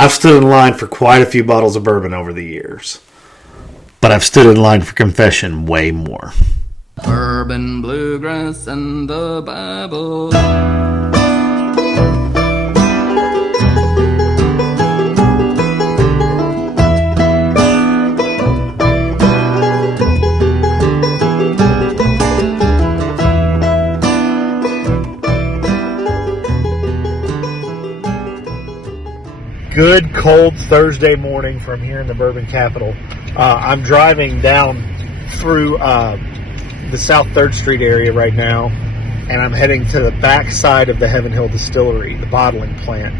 I've stood in line for quite a few bottles of bourbon over the years, but I've stood in line for confession way more. Bourbon, bluegrass, and the Bible. Good cold Thursday morning from here in the bourbon capital. I'm driving down through the South 3rd Street area right now, and I'm heading to the back side of the Heaven Hill Distillery, the bottling plant,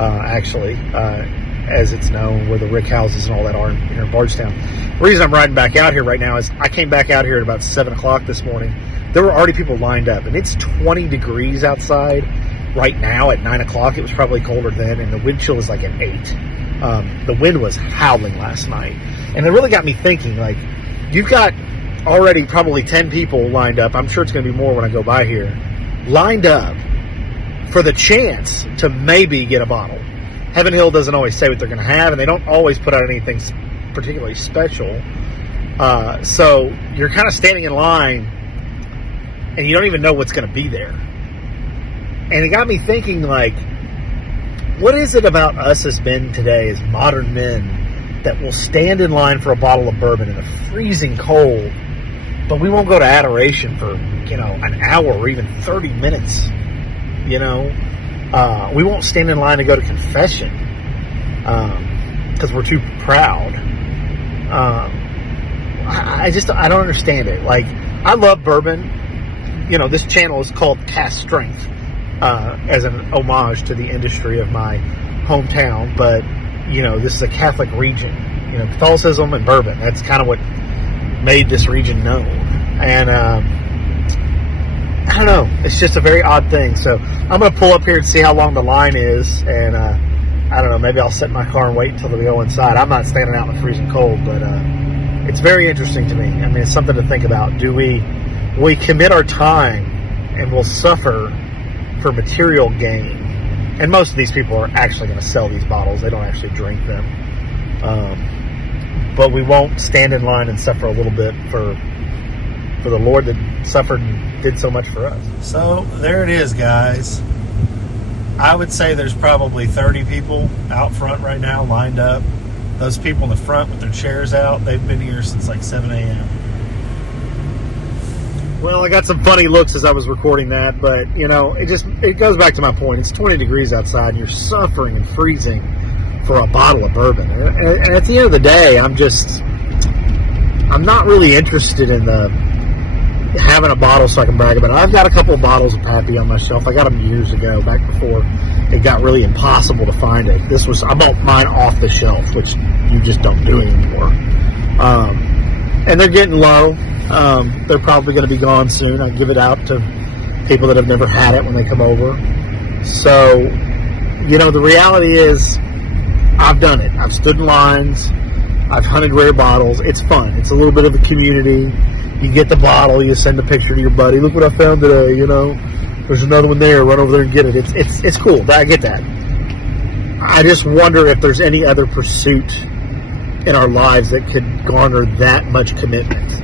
as it's known, where the rick houses and all that are here in Bardstown. The reason I'm riding back out here right now is I came back out here at about 7 o'clock this morning. There were already people lined up, and it's 20 degrees outside right now at 9 o'clock. It was probably colder then, and the wind chill is like at 8. The wind was howling last night, and it really got me thinking, like, you've got already probably 10 people lined up. I'm sure it's going to be more when I go by here, lined up for the chance to maybe get a bottle. Heaven Hill doesn't always say what they're going to have, and they don't always put out anything particularly special. So you're kind of standing in line, and you don't even know what's going to be there. And it got me thinking, like, what is it about us as men today, as modern men, that will stand in line for a bottle of bourbon in a freezing cold, but we won't go to adoration for, an hour or even 30 minutes, we won't stand in line to go to confession because we're too proud. I don't understand it. Like, I love bourbon. This channel is called Cast Strength, as an homage to the industry of my hometown, but this is a Catholic region. Catholicism and bourbon, that's kind of what made this region known. And I don't know, it's just a very odd thing. So I'm going to pull up here and see how long the line is, and I don't know, maybe I'll sit in my car and wait until we go inside. I'm not standing out in the freezing cold, but it's very interesting to me. I mean, it's something to think about. Do we commit our time and will suffer for material gain? And most of these people are actually going to sell these bottles. They don't actually drink them. But we won't stand in line and suffer a little bit for the Lord that suffered and did so much for us. So there it is, guys. I would say there's probably 30 people out front right now lined up. Those people in the front with their chairs out, they've been here since like 7 a.m. Well, I got some funny looks as I was recording that, but, it goes back to my point. It's 20 degrees outside, and you're suffering and freezing for a bottle of bourbon. And at the end of the day, I'm not really interested in having a bottle so I can brag about it. I've got a couple of bottles of Pappy on my shelf. I got them years ago, back before it got really impossible to find it. I bought mine off the shelf, which you just don't do anymore. And they're getting low. They're probably going to be gone soon. I give it out to people that have never had it when they come over. So, the reality is, I've done it. I've stood in lines. I've hunted rare bottles. It's fun. It's a little bit of a community. You get the bottle. You send a picture to your buddy. Look what I found today. There's another one there. Run over there and get it. It's cool. I get that. I just wonder if there's any other pursuit in our lives that could garner that much commitment.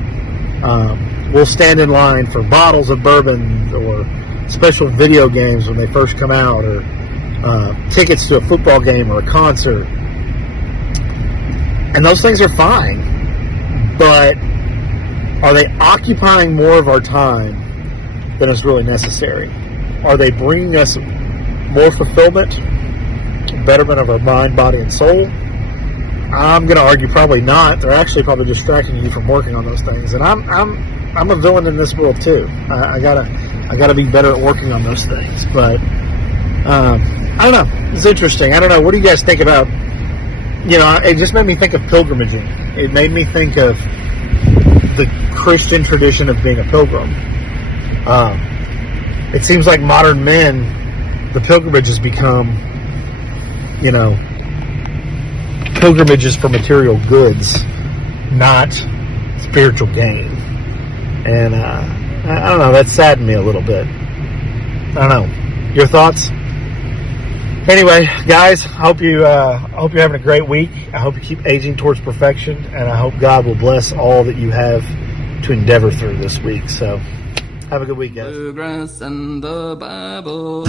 We'll stand in line for bottles of bourbon or special video games when they first come out, or tickets to a football game or a concert. And those things are fine, but are they occupying more of our time than is really necessary? Are they bringing us more fulfillment, betterment of our mind, body, and soul? I'm going to argue probably not. They're actually probably distracting you from working on those things. And I'm a villain in this world too. I gotta be better at working on those things. But I don't know. It's interesting. I don't know. What do you guys think about? It just made me think of pilgrimaging. It made me think of the Christian tradition of being a pilgrim. It seems like modern men, the pilgrimage has become, pilgrimages for material goods, not spiritual gain. And I don't know, that saddened me a little bit. I don't know. Your thoughts? Anyway, guys, I hope you're having a great week. I hope you keep aging towards perfection, and I hope God will bless all that you have to endeavor through this week. So, have a good week, guys. Bluegrass and the Bible.